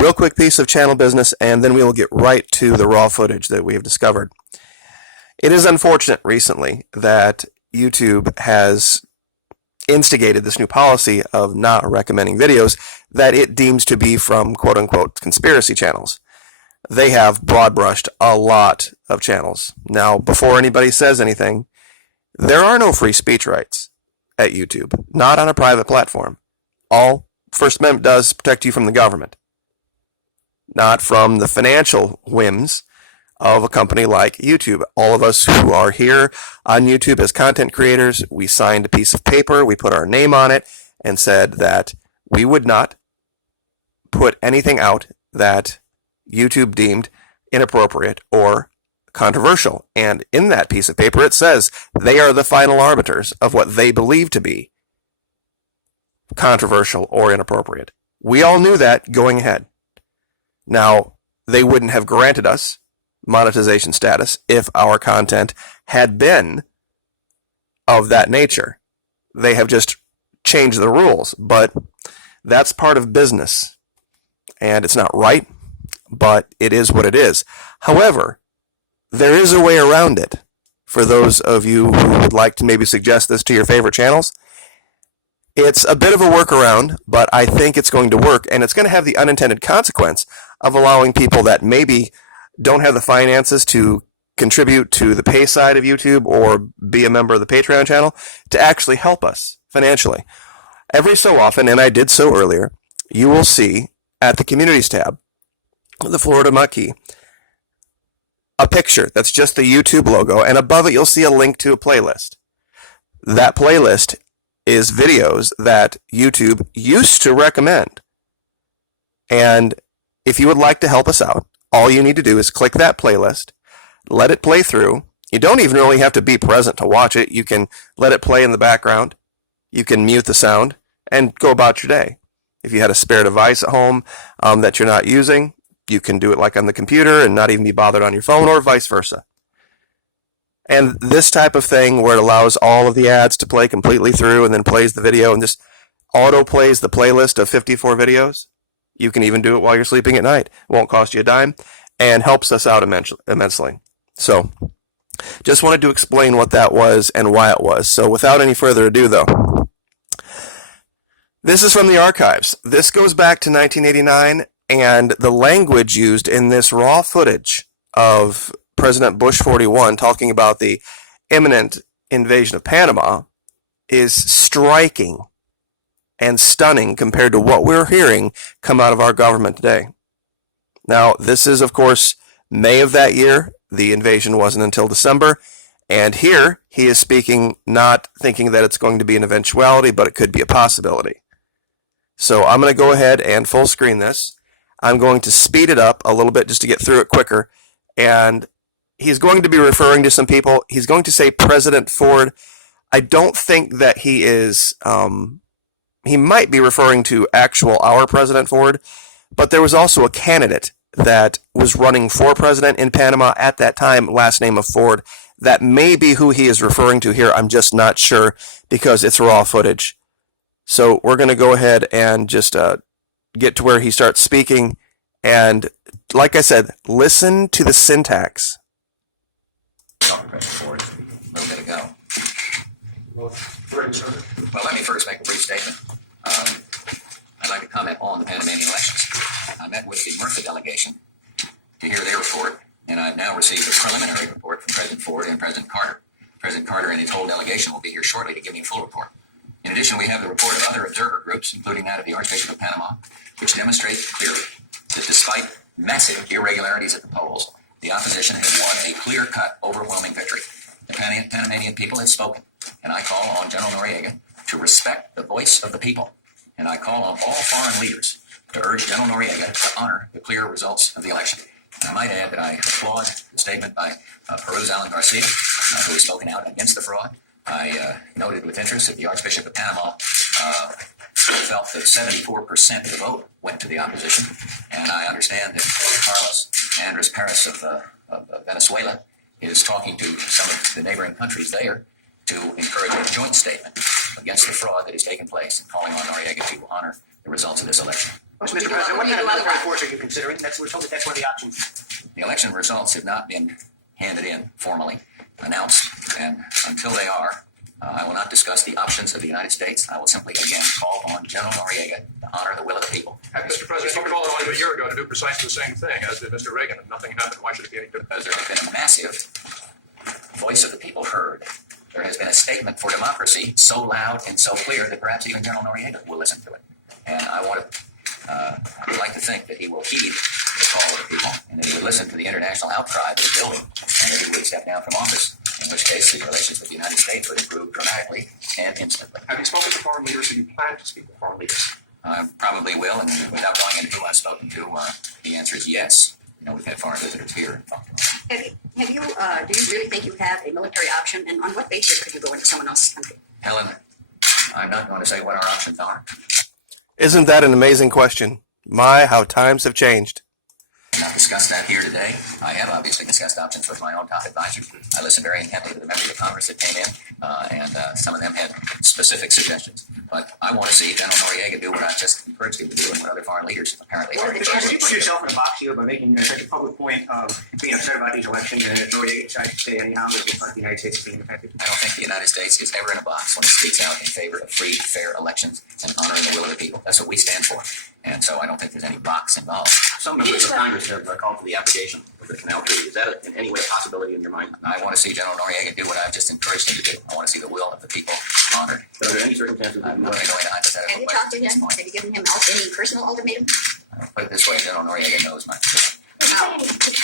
Real quick piece of channel business, and then we will get right to the raw footage that we have discovered. It is unfortunate recently that YouTube has instigated this new policy of not recommending videos that it deems to be from quote-unquote conspiracy channels. They have broad-brushed a lot of channels. Now, before anybody says anything, there are no free speech rights at YouTube, not on a private platform. All First Amendment does is protect you from the government, not from the financial whims of a company like YouTube. All of us who are here on YouTube as content creators, we signed a piece of paper, we put our name on it, and said that we would not put anything out that YouTube deemed inappropriate or controversial. And in that piece of paper, it says they are the final arbiters of what they believe to be controversial or inappropriate. We all knew that going ahead. Now, they wouldn't have granted us monetization status if our content had been of that nature. They have just changed the rules, but that's part of business. And it's not right, but it is what it is. However, there is a way around it for those of you who would like to maybe suggest this to your favorite channels. It's a bit of a workaround, but I think it's going to work, and it's going to have the unintended consequence of allowing people that maybe don't have the finances to contribute to the pay side of YouTube or be a member of the Patreon channel to actually help us financially. Every so often, and I did so earlier, you will see at the Communities tab, the Florida Marquee, a picture that's just the YouTube logo, and above it you'll see a link to a playlist. That playlist is videos that YouTube used to recommend. And if you would like to help us out, all you need to do is click that playlist, let it play through. You don't even really have to be present to watch it. You can let it play in the background. You can mute the sound and go about your day. If you had a spare device at home that you're not using, you can do it like on the computer and not even be bothered on your phone, or vice versa. And this type of thing where it allows all of the ads to play completely through and then plays the video and just auto plays the playlist of 54 videos. You can even do it while you're sleeping at night. It won't cost you a dime and helps us out immensely. So just wanted to explain what that was and why it was. So without any further ado, though, this is from the archives. This goes back to 1989, and the language used in this raw footage of President Bush 41 talking about the imminent invasion of Panama is striking and stunning compared to what we're hearing come out of our government today. Now, this is, of course, May of that year. The invasion wasn't until December. And here, he is speaking, not thinking that it's going to be an eventuality, but it could be a possibility. So I'm going to go ahead and full screen this. I'm going to speed it up a little bit just to get through it quicker. And he's going to be referring to some people. He's going to say President Ford. I don't think that he is, he might be referring to our President Ford, but there was also a candidate that was running for president in Panama at that time, last name of Ford. That may be who he is referring to here. I'm just not sure because it's raw footage. So we're going to go ahead and just get to where he starts speaking. And like I said, listen to the syntax. Ford a little bit ago. Well, let me first make a brief statement. I'd like to comment on the Panamanian elections. I met with the Murtha delegation to hear their report, and I've now received a preliminary report from President Ford and President Carter. President Carter and his whole delegation will be here shortly to give me a full report. In addition, we have the report of other observer groups, including that of the Archbishop of Panama, which demonstrates clearly that despite massive irregularities at the polls, the opposition has won a clear-cut, overwhelming victory. The Panamanian people have spoken, and I call on General Noriega to respect the voice of the people, and I call on all foreign leaders to urge General Noriega to honor the clear results of the election. And I might add that I applaud the statement by Peruz Alan Garcia, who has spoken out against the fraud. I noted with interest that the Archbishop of Panama felt that 74% of the vote went to the opposition, and I understand that Carlos Andres Perez of Venezuela is talking to some of the neighboring countries there to encourage a joint statement against the fraud that has taken place and calling on Noriega to honor the results of this election. Mr. President, what kind of military force are you considering? We're told that's one of the options. The election results have not been handed in formally, announced, and until they are, I will not discuss the options of the United States. I will simply again call on General Noriega to honor the will of the people. Mr. President, you called on him a year ago to do precisely the same thing, as did Mr. Reagan, and nothing happened. Why should it be any different? Because there has been a massive voice of the people heard. There has been a statement for democracy so loud and so clear that perhaps even General Noriega will listen to it. And I would like to think that he will heed the call of the people, and that he would listen to the international outcry that's building, and that he would step down from office, in which case the relations with the United States would improve dramatically and instantly. Have you spoken to foreign leaders? Do you plan to speak to foreign leaders? I probably will, and without going into who I've spoken to, the answer is yes. You know, we've had foreign visitors here. Do you really think you have a military option, and on what basis could you go into someone else's country? Helen, I'm not going to say what our options are. Isn't that an amazing question? My, how times have changed. I've not discussed that here today. I have obviously discussed options with my own top advisors. I listened very intently to the members of Congress that came in, and some of them had specific suggestions. But I want to see General Noriega do what I've just encouraged him to do, and what other foreign leaders apparently are. Did you put yourself in a box here by making such a public point of being upset about these elections, and if Noriega decides to stay anyhow, that the United States is being affected? I don't think the United States is ever in a box when it speaks out in favor of free, fair elections and honoring the will of the people. That's what we stand for. And so I don't think there's any box involved. Some members of Congress have called for the application of the canal treaty. Is that in any way a possibility in your mind? I want to see General Noriega do what I've just encouraged him to do. I want to see the will of the people honored. But are there any circumstances I'm not going to go into hypothetical Have you talked to questions him? at this Have you given him any personal ultimatum? point. Put it this way, General Noriega knows my position.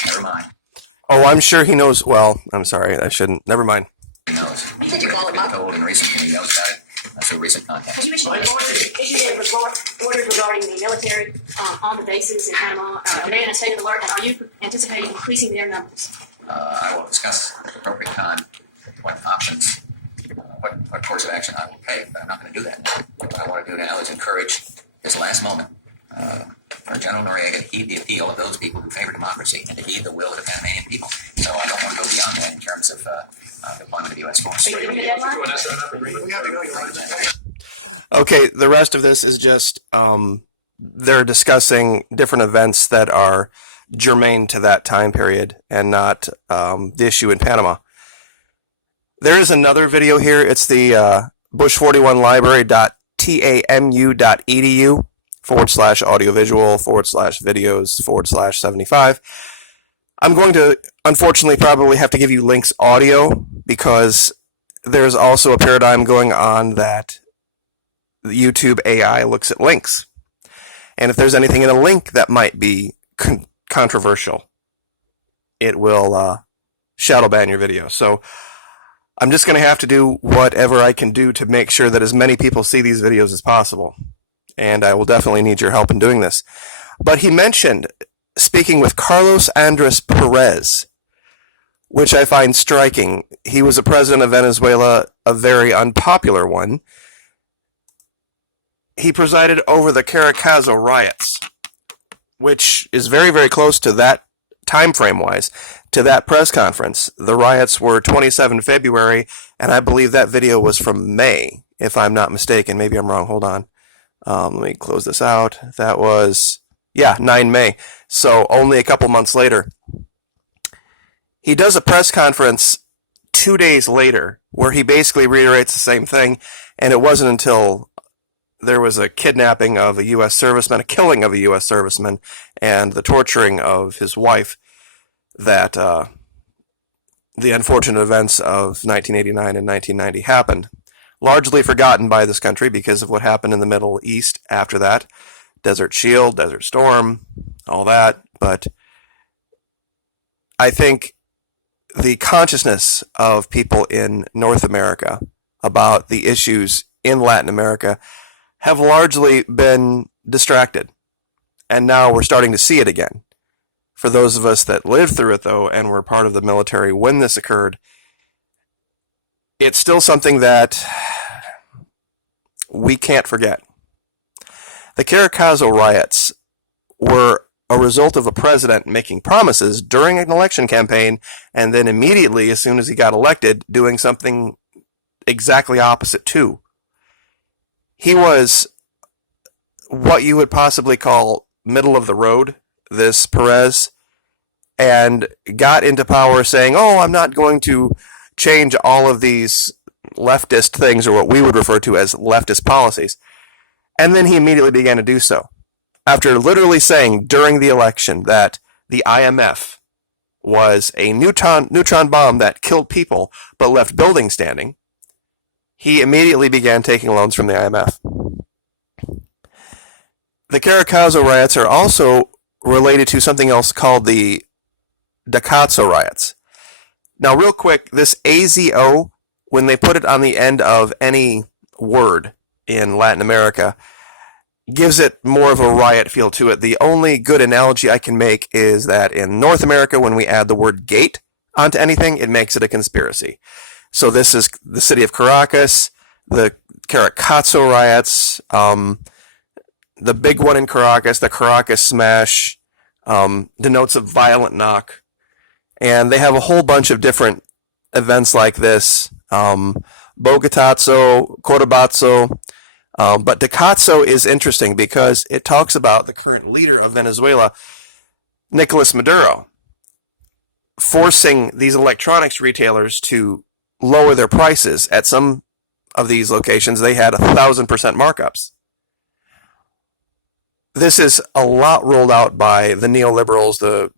Never mind. Oh, I'm sure he knows. Well, I'm sorry. I shouldn't. Never mind. He knows. Did you call him Been up? told in recent, and he knows about it. That's a recent contact. Have you issued orders regarding the military on the bases in Panama? Are they in a state of alert, and are you anticipating increasing their numbers? I will discuss at the appropriate time what options, what course of action I will take, but I'm not going to do that now. What I want to do now is encourage this last moment for General Noriega to heed the appeal of those people who favor democracy and to heed the will of the Panamanian people. So I don't want to go beyond that in terms of deployment of U.S. force. Are you giving a deadline? To an SNF agreement? We have to know your right. Okay, the rest of this is just they're discussing different events that are germane to that time period and not the issue in Panama. There is another video here. It's the bush41library.tamu.edu/audiovisual/videos/75. I'm going to, unfortunately, probably have to give you links audio because there's also a paradigm going on that the YouTube AI looks at links. And if there's anything in a link that might be controversial, it will shadow ban your video. So I'm just going to have to do whatever I can do to make sure that as many people see these videos as possible. And I will definitely need your help in doing this. But he mentioned speaking with Carlos Andres Perez, which I find striking. He was a president of Venezuela, a very unpopular one. He presided over the Caracazo riots, which is very, very close to that time frame wise to that press conference. The riots were 27 February, and I believe that video was from May, if I'm not mistaken. Maybe I'm wrong. Hold on. Let me close this out. That was, 9 May. So only a couple months later. He does a press conference 2 days later where he basically reiterates the same thing, and it wasn't until there was a kidnapping of a U.S. serviceman, a killing of a U.S. serviceman, and the torturing of his wife that the unfortunate events of 1989 and 1990 happened. Largely forgotten by this country because of what happened in the Middle East after that. Desert Shield, Desert Storm, all that. But I think the consciousness of people in North America about the issues in Latin America have largely been distracted. And now we're starting to see it again. For those of us that lived through it, though, and were part of the military when this occurred, it's still something that we can't forget. The Caracazo riots were a result of a president making promises during an election campaign and then immediately, as soon as he got elected, doing something exactly opposite too. He was what you would possibly call middle of the road, this Perez, and got into power saying, oh, I'm not going to change all of these leftist things, or what we would refer to as leftist policies. And then he immediately began to do so. After literally saying during the election that the IMF was a neutron bomb that killed people but left buildings standing, he immediately began taking loans from the IMF. The Caracazo riots are also related to something else called the Dacazzo riots. Now, real quick, this AZO, when they put it on the end of any word in Latin America, gives it more of a riot feel to it. The only good analogy I can make is that in North America, when we add the word gate onto anything, it makes it a conspiracy. So this is the city of Caracas, the Caracazo riots, the big one in Caracas, the Caracas Smash, denotes a violent knock. And they have a whole bunch of different events like this. Bogotazo, Cotabazo. But Dacazzo is interesting because it talks about the current leader of Venezuela, Nicolas Maduro, forcing these electronics retailers to lower their prices. At some of these locations, they had 1,000% markups. This is a lot rolled out by the neoliberals, the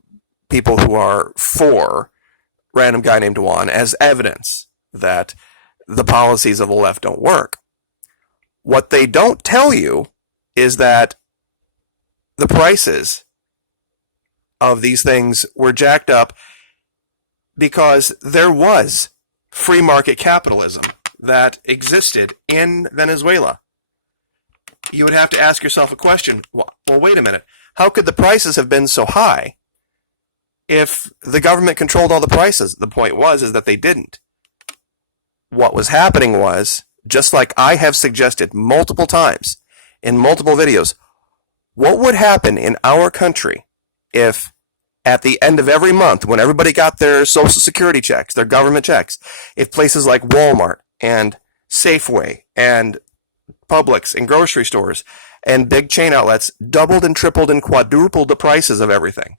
people who are for random guy named Juan, as evidence that the policies of the left don't work. What they don't tell you is that the prices of these things were jacked up because there was free market capitalism that existed in Venezuela. You would have to ask yourself a question. Well, wait a minute. How could the prices have been so high if the government controlled all the prices? The point is that they didn't. What was happening was, just like I have suggested multiple times in multiple videos, what would happen in our country if at the end of every month, when everybody got their Social Security checks, their government checks, if places like Walmart and Safeway and Publix and grocery stores and big chain outlets doubled and tripled and quadrupled the prices of everything?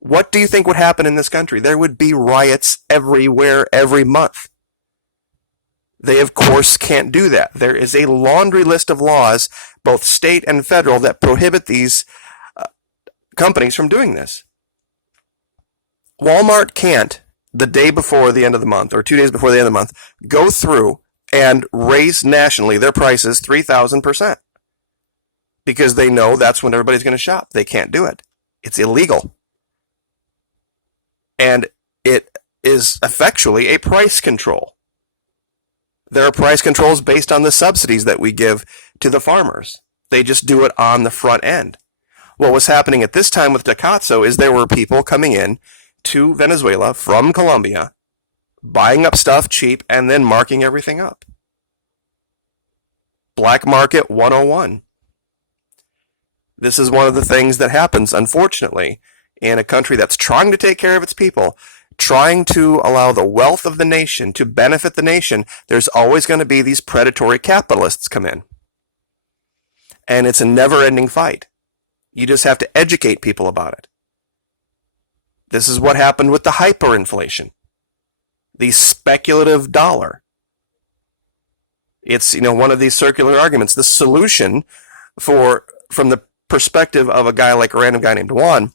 What do you think would happen in this country? There would be riots everywhere every month. They, of course, can't do that. There is a laundry list of laws, both state and federal, that prohibit these companies from doing this. Walmart can't, the day before the end of the month, or 2 days before the end of the month, go through and raise nationally their prices 3,000%. Because they know that's when everybody's going to shop. They can't do it. It's illegal. And it is effectually a price control. There are price controls based on the subsidies that we give to the farmers. They just do it on the front end. What was happening at this time with Dacazzo is there were people coming in to Venezuela from Colombia, buying up stuff cheap, and then marking everything up. Black market 101. This is one of the things that happens, unfortunately, in a country that's trying to take care of its people, trying to allow the wealth of the nation to benefit the nation. There's always going to be these predatory capitalists come in. And it's a never-ending fight. You just have to educate people about it. This is what happened with the hyperinflation, the speculative dollar. It's, one of these circular arguments. The solution from the perspective of a guy like a random guy named Juan,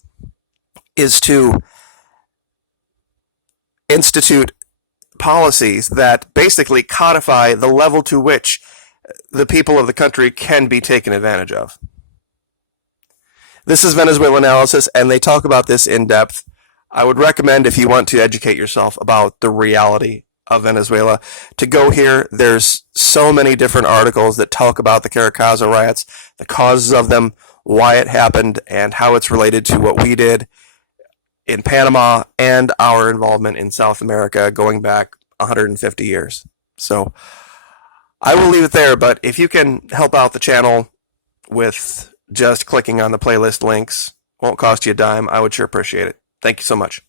is to institute policies that basically codify the level to which the people of the country can be taken advantage of. This is Venezuela Analysis, and they talk about this in depth. I would recommend, if you want to educate yourself about the reality of Venezuela, to go here. There's so many different articles that talk about the Caracazo riots, the causes of them, why it happened, and how it's related to what we did in Panama and our involvement in South America going back 150 years. So I will leave it there, but if you can help out the channel with just clicking on the playlist links, won't cost you a dime, I would sure appreciate it. Thank you so much.